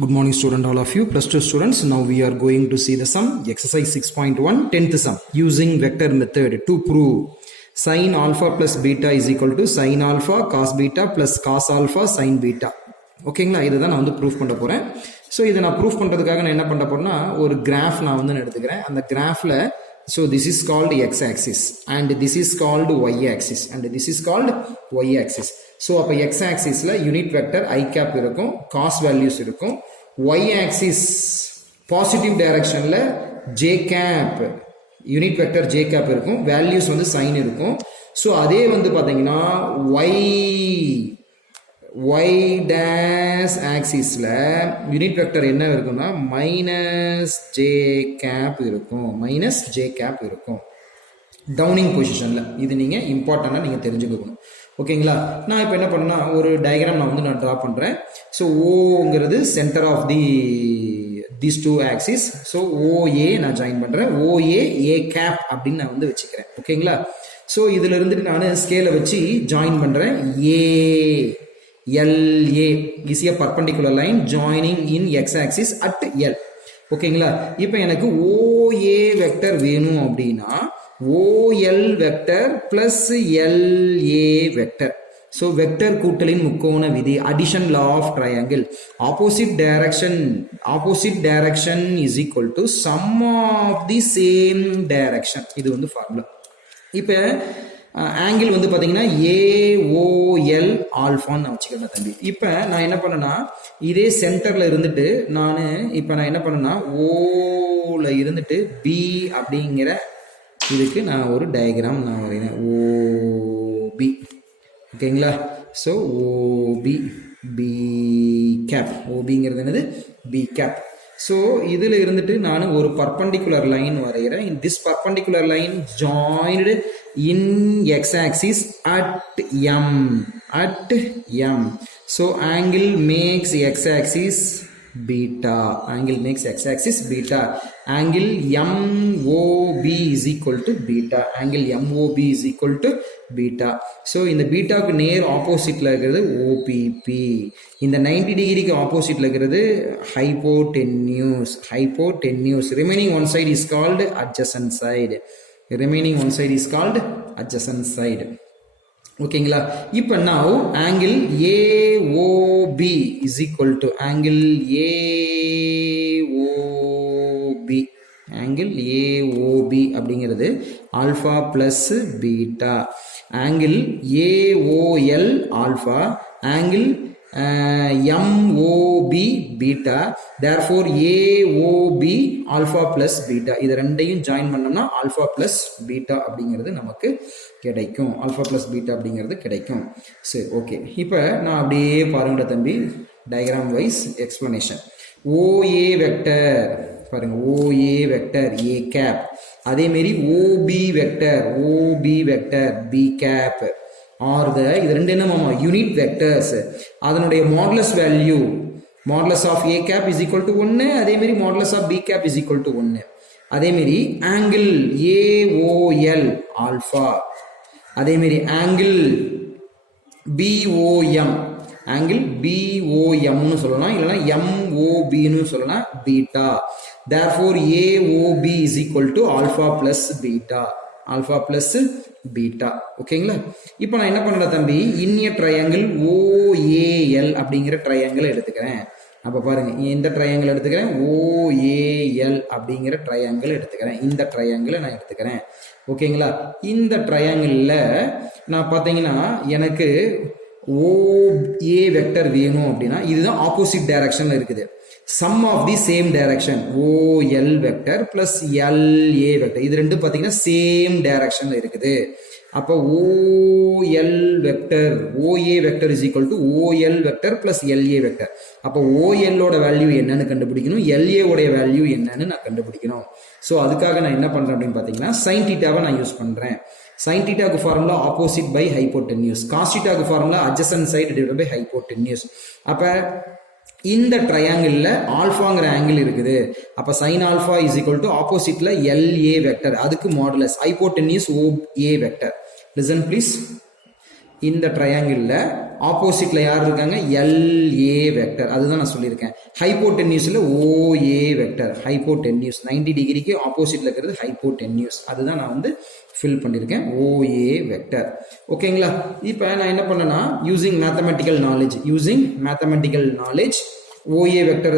Good morning student all of you, plus 2 students. Now we are going to see the sum, exercise 6.1, 10th sum, using vector method to prove sin alpha plus beta is equal to sin alpha cos beta plus cos alpha sin beta. ஓகேங்களா, இதை தான் நான் வந்து proof பண்ண போகிறேன். So இதை நான் proof பண்ணுறதுக்காக நான் என்ன பண்ண போகிறேன்னா, ஒரு கிராஃப் நான் வந்து எடுத்துக்கிறேன். அந்த கிராஃபில் so this is called X axis and this is called Y axis and this is called Y axis. So அப்போ எக்ஸ் ஆக்சிஸில் யூனிட் வெக்டர் ஐ கேப் இருக்கும், காஸ் வேல்யூஸ் இருக்கும். ஒய் ஆக்சிஸ் பாசிட்டிவ் டைரக்ஷனில் J cap unit vector J cap இருக்கும், values வந்து sine இருக்கும். So அதே வந்து பார்த்தீங்கன்னா y dash ஆக்சிஸில் யூனிட் வெக்டர் என்ன இருக்குன்னா மைனஸ் ஜே கேப் இருக்கும், மைனஸ் ஜே கேப் இருக்கும் டவுனிங் பொசிஷனில். இது நீங்கள் இம்பார்ட்டண்ட்டாக நீங்கள் தெரிஞ்சுக்கணும். ஓகேங்களா, நான் இப்போ என்ன பண்ணேன்னா ஒரு டயக்ராம் நான் ட்ரா பண்ணுறேன். ஸோ ஓங்கிறது centre of these two axis. So OA நான் ஜாயின் பண்ணுறேன், ஓஏ ஏ கேப் அப்படின்னு நான் வந்து வச்சுக்கிறேன். ஓகேங்களா, ஸோ இதில் இருந்துட்டு நான் ஸ்கேலை வச்சு ஜாயின் பண்ணுறேன். LA is a perpendicular line joining in x-axis at L. ஓகேங்களா, இப்போ எனக்கு OA வெக்டர் வேணும் அப்படின்னா OL vector plus LA vector. So vector கூட்டலின் முக்கோண விதி, addition law of triangle, opposite direction is equal to sum of the same direction. இது வந்து ஃபார்முலா. இப்போ ஆங்கிள் வந்து பார்த்தீங்கன்னா ஏஓஎல் ஆல்ஃபான்னு நான் வச்சுக்கிறேன் தம்பி. இப்போ நான் என்ன பண்ணேன்னா இதே சென்டரில் இருந்துட்டு நான் என்ன பண்ணேன்னா ஓவில் இருந்துட்டு பி அப்படிங்கிற இதுக்கு நான் ஒரு டயக்ராம் நான் வரைகிறேன். ஓபி. ஓகேங்களா, ஸோ ஓபி பி கேப், ஓபிங்கிறது என்னது பி கேப். ஸோ இதில் இருந்துட்டு நான் ஒரு பர்பண்டிகுலர் லைன் வரைகிறேன். This perpendicular line joined in x-axis at m. So angle makes x-axis beta. Angle MOB is equal to beta. Angle MOB is equal to beta. So இந்த பீட்டாவுக்கு நேர் ஆப்போசிட்ல இருக்கிறது OPP. இந்த 90 டிகிரிக்கு ஆப்போசிட்ல இருக்கிறது hypotenuse. Remaining one side is called adjacent side. ஓகேங்களா, இப்போ now angle AOB is equal to angle AOB அப்படிங்கிறது alpha plus beta. Angle AOL alpha, angle MOB beta, therefore AOB alpha plus beta. இது ரெண்டையும் join பண்ணோம்னா alpha plus beta அப்படிங்கிறது நமக்கு கிடைக்கும். alpha plus beta அப்படிங்கிறது கிடைக்கும். சரி, ஓகே. இப்போ நான் அப்படியே பாருங்க தம்பி, diagram wise explanation. OA vector பாருங்க, OA வெக்டர் A கேப், அதே மாதிரி OB vector B cap are இது ரெண்டு என்ன மாமா யூனிட் வெக்டர்ஸ். அதனுடைய modulus value modulus of A cap is equal to 1, அதே மாதிரி modulus of B cap is equal to 1. அதே மாதிரி ஆங்கிள் AOL ஆல்ஃபா, அதே மாதிரி ஆங்கிள் BOM சொல்லலாம், இல்லைன்னா MOBன்னு சொல்லலாம் beta. therefore AOB is equal to alpha plus beta. ஓகேங்களா, இப்போ நான் என்ன பண்றேன் தம்பி, இன்னிய ட்ரையாங்கிள் OAL அப்படிங்கிற ட்ரையாங்கிள் எடுத்துக்கிறேன். அப்போ பாருங்க, இந்த ட்ரையாங்கிள் எடுத்துக்கிறேன், OAL அப்படிங்கிற ட்ரையாங்கிள் எடுத்துக்கிறேன். இந்த ட்ரையாங்கிளை நான் எடுத்துக்கிறேன். ஓகேங்களா, இந்த ட்ரையாங்கிளில் நான் பார்த்தீங்கன்னா எனக்கு OA வெக்டர் வேணும் அப்படின்னா இதுதான் ஆப்போசிட் டைரக்ஷன்ல இருக்குது. Sum of the same direction OL vector plus LA vector, இது ரெண்டும் பார்த்தீங்கன்னா சேம் டைரக்ஷன்ல இருக்குது. அப்போ OL vector OA vector is equal to OL vector plus LA vector. அப்போ OL ஓட வேல்யூ என்னன்னு கண்டுபிடிக்கணும், LA உடைய வேல்யூ என்னன்னு நான் கண்டுபிடிக்கணும். ஸோ அதுக்காக நான் என்ன பண்றேன் அப்படின்னு பார்த்தீங்கன்னா சைன் தீட்டாவை நான் யூஸ் பண்றேன். சைன் தீட்டாக்கு formula opposite by hypotenuse, cos தீட்டாக்கு formula adjacent side divided by hypotenuse. அப்போ இந்த ட்ரையாங்கிளில் ஆல்ஃபாங்கிற ஆங்கிள் இருக்குது. அப்போ sine alpha is equal to ஆப்போசிட்ல LA வெக்டர், அதுக்கு modulus hypotenuse OA vector. Listen please. இந்த ட்ரையாங்கிளில் ஆப்போசிட்ல யார் இருக்காங்க, LA வெக்டர். அதுதான் நான் சொல்லியிருக்கேன். ஹைப்போடென்யூஸ்ல OA வெக்டர். ஹைப்போடென்யூஸ் 90 டிகிரிக்கு ஆப்போசிட்ல இருக்கிறது ஹைப்போடென்யூஸ். அதுதான் நான் வந்து ஃபில் பண்ணியிருக்கேன், OA வெக்டர். ஓகேங்களா? இப்போ நான் என்ன பண்ணேன்னா using mathematical knowledge OA vector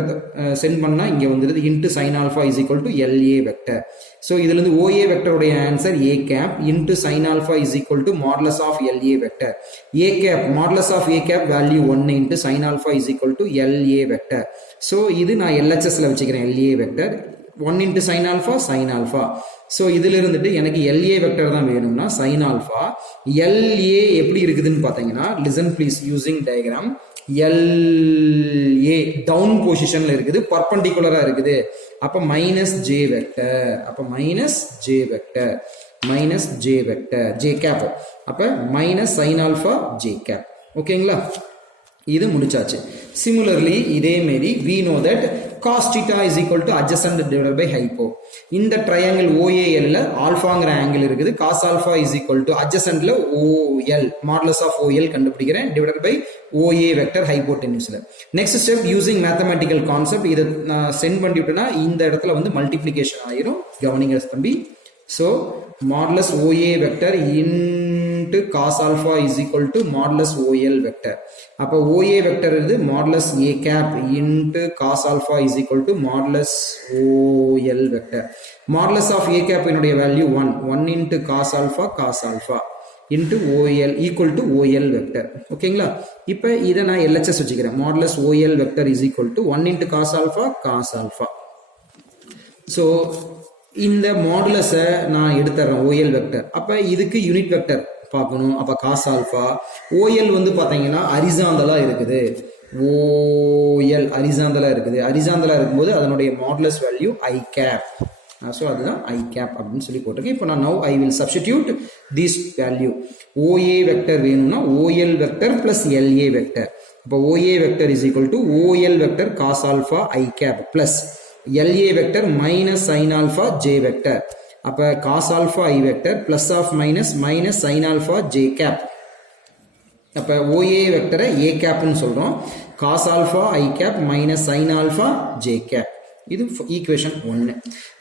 send பண்ணா இங்க வந்துருது into sine alpha is equal to LA vector. So இதுல இருந்து OA வெக்டருடைய answer A cap into sine alpha is equal to modulus of LA vector. A cap modulus of A cap value 1 into sine alpha is equal to LA vector. So இது நான் LHSல வச்சுக்கிறேன், LA vector 1 into sine alpha. So இதுல இருந்துட்டு எனக்கு LA vector தான் வேணும்னா sign alpha LA எப்படி இருக்குதுன்னு பார்த்தீங்கன்னா listen please using diagram. LA down பொசிஷன்ல இருக்குது, பர்பண்டிகுலரா இருக்குது. அப்ப minus J vector, J cap. அப்ப minus sine alpha J cap. ஓகேங்களா? இது முடிச்சாச்சு. சிமிலர்லி இதே மாதிரி we know that cos theta is equal to adjacent divided by hypo. இந்த ட்ரையாங்கிள் OAL ல ஆல்பாங்கிற ஆங்கிள் இருக்குது. cos alpha is equal to adjacentல OL modulus of OL கண்டுபிடிக்கிறேன் divided by OA வெக்டர் ஹைப்போடென்யூஸ்ல. Next step using mathematical concept. இதை நான் send பண்ணிவிட்டேன்னா இந்த இடத்துல வந்து மல்டிப்ளிகேஷன் ஆயிரும். கவனிங்க தம்பி. So modulus OA vector into cos alpha is equal to modulus OL vector. அப்போ OA வெக்டர் இது modulus A cap into cos alpha is equal to modulus OL vector. Modulus of A cap என்னுடைய value 1 into cos alpha into OL equal to OL vector. ஓகேங்களா? இப்போ இதை நான் LHS வச்சுக்கிறேன். Modulus OL vector is equal to 1 into cos alpha. So இந்த மாடுலஸை நான் எடுத்துறேன் OL வெக்டர். அப்போ இதுக்கு யூனிட் வெக்டர் பார்க்கணும். அப்போ காஸ் ஆல்ஃபா OL வந்து பார்த்தீங்கன்னா ஹரிசாண்டலாக இருக்குது. OL ஹரிசாண்டலாக இருக்கும்போது அதனுடைய மாடுலஸ் வேல்யூ I கேப். ஸோ அதுதான் I கேப் அப்படின்னு சொல்லி போட்டிருக்கேன். இப்போ நான் now I will substitute this value. OA vector வேணும்னா OL vector plus LA vector. இப்போ OA vector is equal to OL vector cos alpha I cap plus LA vector minus sine alpha J vector. அப்ப cos alpha I vector plus of minus sine alpha J cap. அப்ப OA வெக்டரை A கேப்னு சொல்றோம். Cos alpha I cap minus sine alpha J cap. இது equation 1.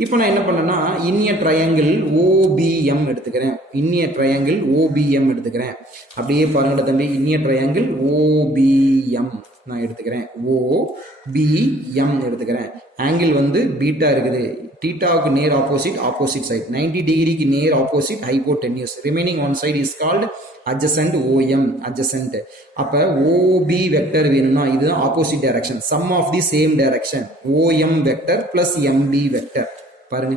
இப்போ நான் என்ன பண்ணேன்னா இன்னிய ட்ரையாங்கிள் OBM எடுத்துக்கிறேன். அப்படியே பாருங்க தம்பி, இன்னிய ட்ரையாங்கிள் OBM நான் எடுத்துக்கிறேன். OBM எடுத்துக்கிறேன். ஆங்கிள் வந்து பீட்டா இருக்குது. தீட்டாவுக்கு நேர் ஆப்போசிட் சைட் 90 டிகிரிக்கு நேர் opposite hypotenuse. Remaining one side is called adjacent OM. அப்ப OB வெக்டர் வேணும்னா இதுதான் opposite direction. Sum of the same direction OM vector plus MB vector. பாருங்க,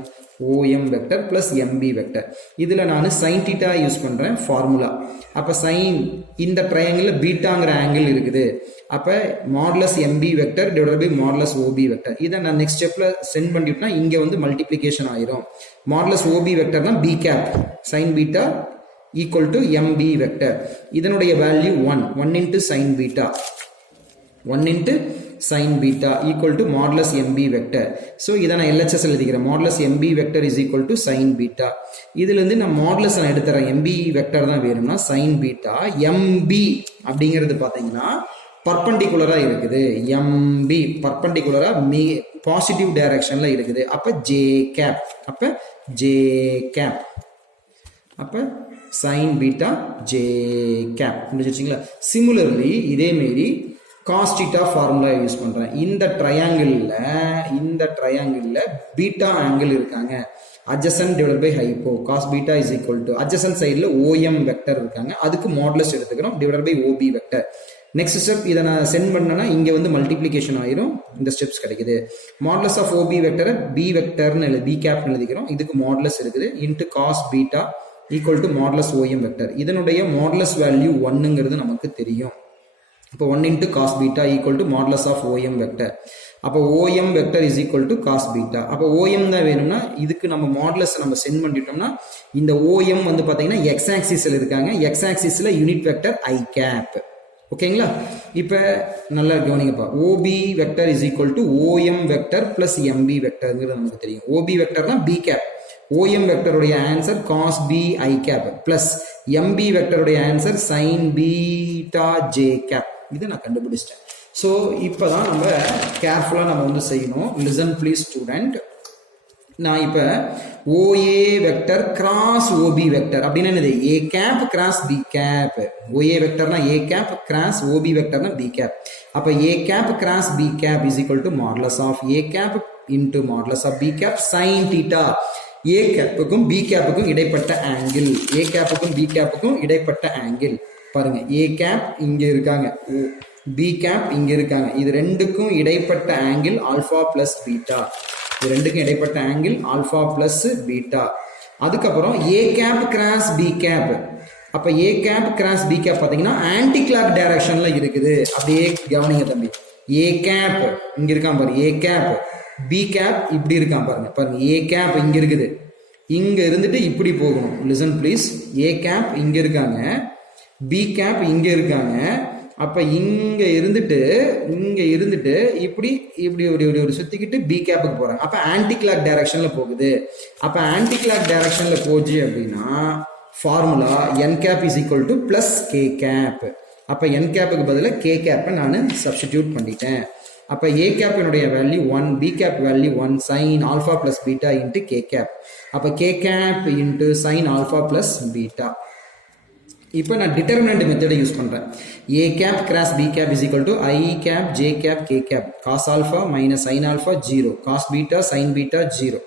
OM vector plus MB vector. இதுல நான் சைன் தீட்டா யூஸ் பண்றேன் formula. அப்ப sine இந்த triangle பீட்டாங்கிற ஆங்கிள் இருக்குது. அப்ப modulus MB vector divided by modulus OB vector. இதை நான் நெக்ஸ்ட் ஸ்டெப்ல சென்ட் பண்ணிட்டேன்னா இங்க வந்து மல்டிப்ளிகேஷன் ஆயிரும். மாடுலஸ் OB வெக்டர்னா B cap sine beta equal to MB vector. இதனுடைய value 1 into sin beta equal to modulus MB vector. So இதை நான் LHS எழுதிக்கிறேன். modulus MB vector is equal to sin beta. இதிலிருந்து நான் modulus நான் எடுத்துறேன். MB vector தான் வேணும்னா sin beta. MB அப்படிங்கிறது பார்த்தீங்கன்னா பர்பண்டிகுலரா இருக்குது. MB பர்பண்டிகுலரா பாசிட்டிவ் டைரக்ஷன்ல இருக்குது. அப்ப J cap. அப்ப sin beta J cap. முடிச்சிருச்சீங்களா? சிமிலர்லி இதே மாதிரி cos theta ஃபார்முலா யூஸ் பண்றேன். இந்த ட்ரையாங்கிள்ல பீட்டா ஆங்கிள் இருக்காங்க. adjacent divided by hypo. cos beta is equal to adjacent சைடுல OM வெக்டர் இருக்காங்க. அதுக்கு மாடுலஸ் எடுத்துக்கிறோம் divided by OB vector. Next step இதை நான் சென்ட் பண்ணேன்னா இங்க வந்து மல்டிப்ளிகேஷன் ஆயிரும். இந்த ஸ்டெப்ஸ் கிடைக்குது. மாடுலஸ் ஆஃப் OB வெக்டரை B வெக்டர்னு B கேப்னு எழுதிக்கிறோம். இதுக்கு மாடுலஸ் இருக்குது into cos beta equal to modulus OM vector. இதனுடைய மாடுலஸ் வேல்யூ 1ங்கிறது நமக்கு தெரியும். இப்போ 1 into cos beta equal to modulus of OM vector. அப்போ OM vector is equal to cos beta. அப்போ OM தான் வேணும்னா இதுக்கு நம்ம மாடுலஸ் நம்ம சென்ட் பண்ணிட்டோம்னா இந்த OM வந்து பார்த்தீங்கன்னா எக்ஸ் ஆக்சிஸ்ல இருக்காங்க. எக்ஸ் ஆக்சிஸ்ல யூனிட் வெக்டர் I கேப். ஓகேங்களா? இப்போ நல்லா கவனிங்கப்பா. OB vector is equal to OM vector plus MB வெக்டர்ங்கிறது நமக்கு தெரியும். ஓபி வெக்டர்னா பி கேப், ஓஎம் வெக்டருடைய answer cos B I cap plus MB வெக்டருடைய answer sine beta J cap. இதை நான் கண்டுபிடிச்சிட்டேன். ஸோ இப்போ தான் நம்ம கேர்ஃபுல்லாக நம்ம வந்து செய்யணும். Listen please student. நான் இப்போ OA vector cross OB vector அப்படின்னா என்னது? A cap cross B cap. OA வெக்டர்னா ஏ கேப் கிராஸ் ஓபி வெக்டர்னா பி கேப். அப்போ A cap cross B cap is equal to modulus of A cap into modulus of B cap sine theta. A கேப்புக்கும் B கேப்புக்கும் இடைப்பட்ட angle, ஏ கேப்புக்கும் B கேப்புக்கும் இடைப்பட்ட angle பாருங்க. ஏ கேப் இங்க இருக்காங்க, பி கேப் இங்க இருக்காங்க. இது ரெண்டுக்கும் இடைப்பட்ட ஆங்கிள் ஆல்பா பிளஸ் பீட்டா. இது ரெண்டுக்கும் இடைப்பட்ட ஆங்கிள் ஆல்பா பிளஸ் பீட்டா. அதுக்கப்புறம் ஏ கேப் கிராஸ் பி கேப். அப்ப ஏ கேப் கிராஸ் பி கேப் பாத்தீங்கன்னா ஆன்டி கிளாக் டைரக்ஷன்ல இருக்குது. அப்படியே கவனிங்க தம்பி. ஏ கேப் இங்க இருக்கான் பாரு, ஏ கேப். பி கேப் இப்படி இருக்கான் பாருங்க. பாருங்க ஏ கேப் இங்க இருக்குது, இங்க இருந்துட்டு இப்படி போகணும். Listen please. ஏ கேப் இங்க இருக்காங்க, பி கேப் இங்க இருக்காங்க. அப்ப இங்க இருந்துட்டு இப்படி இப்படி ஒரு சுத்திக்கிட்டு பி கேப்புக்கு போறாங்க. அப்ப ஆன்டி கிளாக் டைரக்ஷன்ல போகுது. அப்ப ஆன்டி கிளாக் டைரக்ஷன்ல போச்சு அப்படின்னா formula n cap is equal to plus K cap. அப்ப n கேப்புக்கு பதிலாக கே கேப்பை நான் சப்ஸ்டிடியூட் பண்ணிட்டேன். அப்ப ஏ கேப்பினுடைய value 1, B cap value 1 sine alpha plus beta into K cap. அப்ப K cap into sine alpha plus beta. இப்போ நான் டிட்டர்மினன்ட் மெத்தடை யூஸ் பண்றேன். A cap cross B cap is equal to I cap J cap K cap cos alpha minus sign alpha 0, cos beta sine beta 0.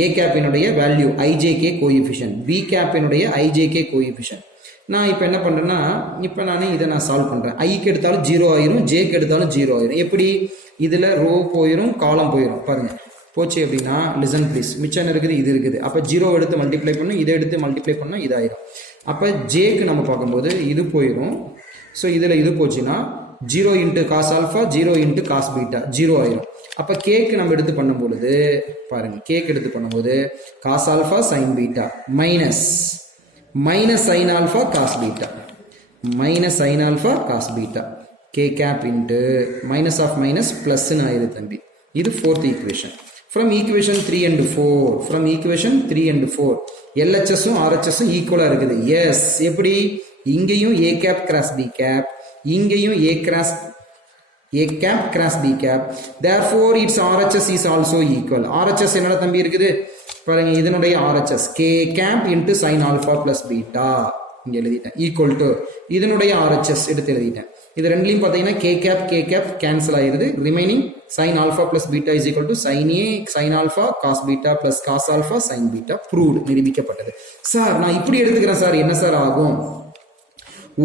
A கேப்பினுடைய value IJK coefficient, B கேப்பினுடைய IJK coefficient. நான் இப்போ என்ன பண்றேன்னா, இப்போ இதை solve பண்றேன். ஐக்கு எடுத்தாலும் 0 ஆயிரும், ஜேக்கு எடுத்தாலும் 0 ஆயிரும். எப்படி? இதுல ரோ போயிடும், காலம் போயிடும். பாருங்க போச்சு அப்படின்னா லிசன் ப்ளீஸ். மிச்சம் இருக்குது, இது இருக்குது. அப்போ 0 எடுத்து மல்டிப்ளை பண்ணும், இதை எடுத்து மல்டிப்ளை பண்ணால் இதாயிரும். அப்போ ஜேக்கு நம்ம பார்க்கும்போது இது போயிடும். ஸோ இதில் இது போச்சுன்னா 0 into cos alpha 0 into cos beta 0 ஆயிரும். அப்போ கேக்கு நம்ம எடுத்து பண்ணும்பொழுது பாருங்க, கேக் எடுத்து பண்ணும்போது cos alpha sine beta minus sine alpha cos beta minus sine alpha cos beta K cap into minus of minus ப்ளஸ்ன்னு ஆயிரு தம்பி. இது 4th equation. From equation 3 and 4, from equation 3 and 4, LHSும் RHSும் ஈக்குவலா இருக்குது. எஸ். எப்படி? இங்கேயும் A cap cross B cap, இங்கேயும் A cap cross B cap. Therefore its RHS is also equal. RHS என்னடா தம்பி இருக்குது? பாருங்க இதனுடைய RHS K cap into sin alpha plus beta. இங்க எழுதிட்டேன். equal to இதனுடைய RHS எடுத்து எழுதிட்டேன். இது ரெண்டுலயும் பாத்தீங்கன்னா K cap கேன்சல் ஆயிருது. Remaining sin alpha plus beta is equal to sin A sin alpha cos beta plus cos alpha sin beta proved, நிரூபிக்கப்பட்டது. Sir நான் இப்படி எடுத்துக்கிறேன் சார், என்ன சார் ஆகும்?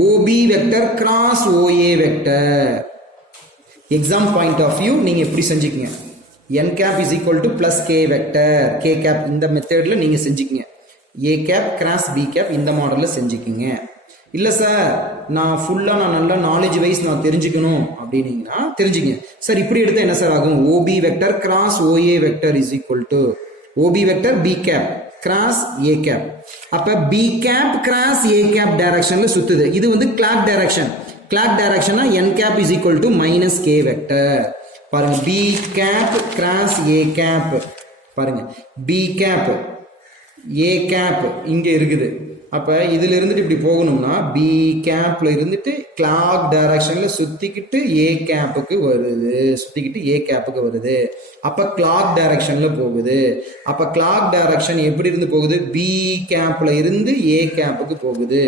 OB vector cross OA vector. Exam point of view நீங்க எப்படி செஞ்சுக்கீங்க? n cap is equal to plus k vector, k cap இந்த மெத்தட்ல நீங்க செஞ்சுக்கீங்க. A cap cross B cap இந்த மாடல்ல செஞ்சுக்கீங்க. இல்ல சார் நான் ஃபுல்லா நல்லா நாலேஜ் வைஸ் நான் தெரிஞ்சுக்கணும் அப்படின்னீங்கன்னா தெரிஞ்சுங்க. சார் இப்படி எடுத்தா என்ன சார் ஆகும்? OB vector cross OA vector is equal to OB vector B cap cross A cap. அப்ப B cap cross A cap டைரக்ஷன்ல சுத்துது. இது வந்து கிளாக் டைரக்ஷன். கிளாக் டைரக்ஷனா n cap is equal to minus k vector. பாருங்க B cap cross A cap. பாருங்க B cap A cap இங்க இருக்குது. அப்ப இதுல இருந்துட்டு இப்படி போகணும்னா B கேப்ல இருந்துட்டு கிளாக் டைரக்ஷன்ல சுத்திக்கிட்டு A கேப்புக்கு வருது, சுத்திக்கிட்டு A கேப்புக்கு வருது. அப்ப கிளாக் டைரக்ஷன்ல போகுது. அப்ப கிளாக் டைரக்ஷன் எப்படி இருந்து போகுது? B கேப்ல இருந்து A கேப்புக்கு போகுது.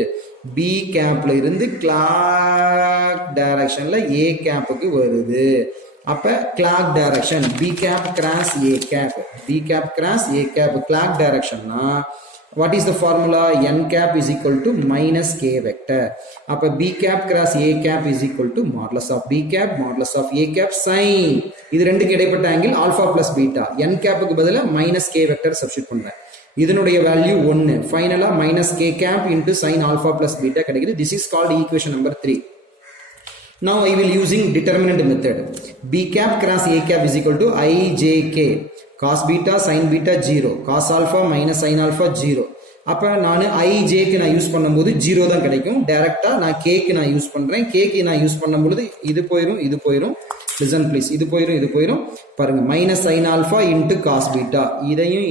B கேப்ல இருந்து கிளாக் டைரக்ஷன்ல A கேப்புக்கு வருது. அப்ப clock direction B cap cross A cap, B cap cross A cap clock டைரக்ஷன்னா what is the formula? n cap is equal to minus k vector. அப்ப B cap cross A cap is equal to modulus of B cap modulus of A cap sin. இது ரெண்டுக்கு இடைப்பட்ட angle alpha plus beta. n capக்கு பதிலா minus k vector substitute பண்றேன். இதனுடைய value 1. ஃபைனலா minus k cap into sin alpha plus beta கிடைக்குது. This is called equation number 3. Now I will using determinant method. B cap cross A cap is equal to ijk. Cos beta sin beta 0, cos alpha minus sin alpha 0. அப்போ நான் ஐஜேக்கு நான் use பண்ணும்போது 0 தான் கிடைக்கும். டைரெக்டாக நான் கேக்கு நான் யூஸ் பண்ணுறேன். கேக்கு நான் யூஸ் பண்ணும்பொழுது இது போயிடும். லிசன் ப்ளீஸ், இது போயிடும். பாருங்க, minus sine alpha into cos beta,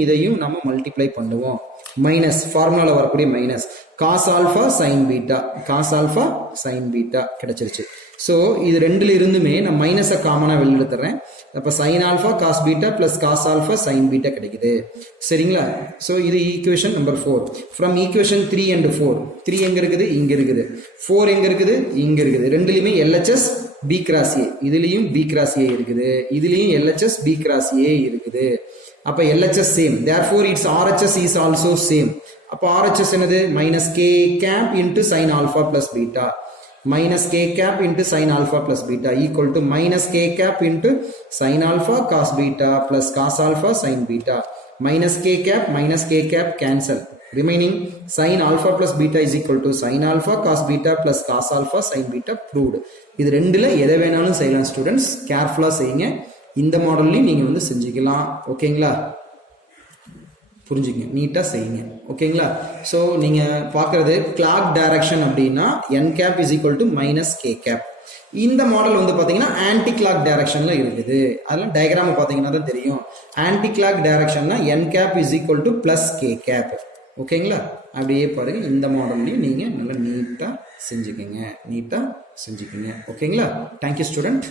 இதையும் நம்ம மல்டிப்ளை பண்ணுவோம். மைனஸ் ஃபார்முலாவில் வரக்கூடிய minus cos alpha sine beta கிடைச்சிருச்சு. ஸோ இது ரெண்டுல இருந்துமே நான் மைனஸை காமனாக வெளியில் எடுத்துறேன். அப்போ sine alpha cos beta plus cos alpha sine beta கிடைக்குது. சரிங்களா? ஸோ இது equation number 4. From equation 3 and 4, 3 எங்க இருக்குது? இங்க இருக்குது. 4 எங்க இருக்குது? இங்க இருக்குது. ரெண்டுலையுமே LHS B cross A, இதுலயும் B cross A இருக்குது, இதுலயும் LHS B cross A இருக்குது. அப்ப LHS same, therefore its RHS is also same. அப்ப RHS என்னது? Minus k cap into sin alpha plus beta, minus k cap into sin alpha plus beta equal to minus k cap into sin alpha cos beta plus cos alpha sin beta. Minus k cap cancel, remaining sin alpha plus beta is equal to sin alpha cos beta plus cos alpha sin beta proved. இது ரெண்டுல எதை வேணாலும் செய்யலாம் students, கேர்ஃபுல்லா செய்யுங்க. இந்த மாடல்லையும் நீங்க வந்து செஞ்சுக்கலாம். ஓகேங்களா? புரிஞ்சுங்க, நீட்டா செய்யுங்க. ஓகேங்களா? ஸோ நீங்க பார்க்கறது கிளாக் டைரக்ஷன் அப்படின்னா n cap is equal to minus k cap. இந்த மாடல் வந்து பாத்தீங்கன்னா ஆன்டி கிளாக் டைரக்ஷன்ல இருக்குது. அதெல்லாம் டயக்ராம் பாத்தீங்கன்னா தான் தெரியும். ஆன்டி கிளாக் டைரக்ஷன்னா n cap is equal to plus k cap. ஓகேங்களா? அப்படியே பாருங்க, இந்த மாடல்லையும் நீங்க நல்லா நீட்டா செஞ்சுக்கங்க. ஓகேங்களா? Thank you student.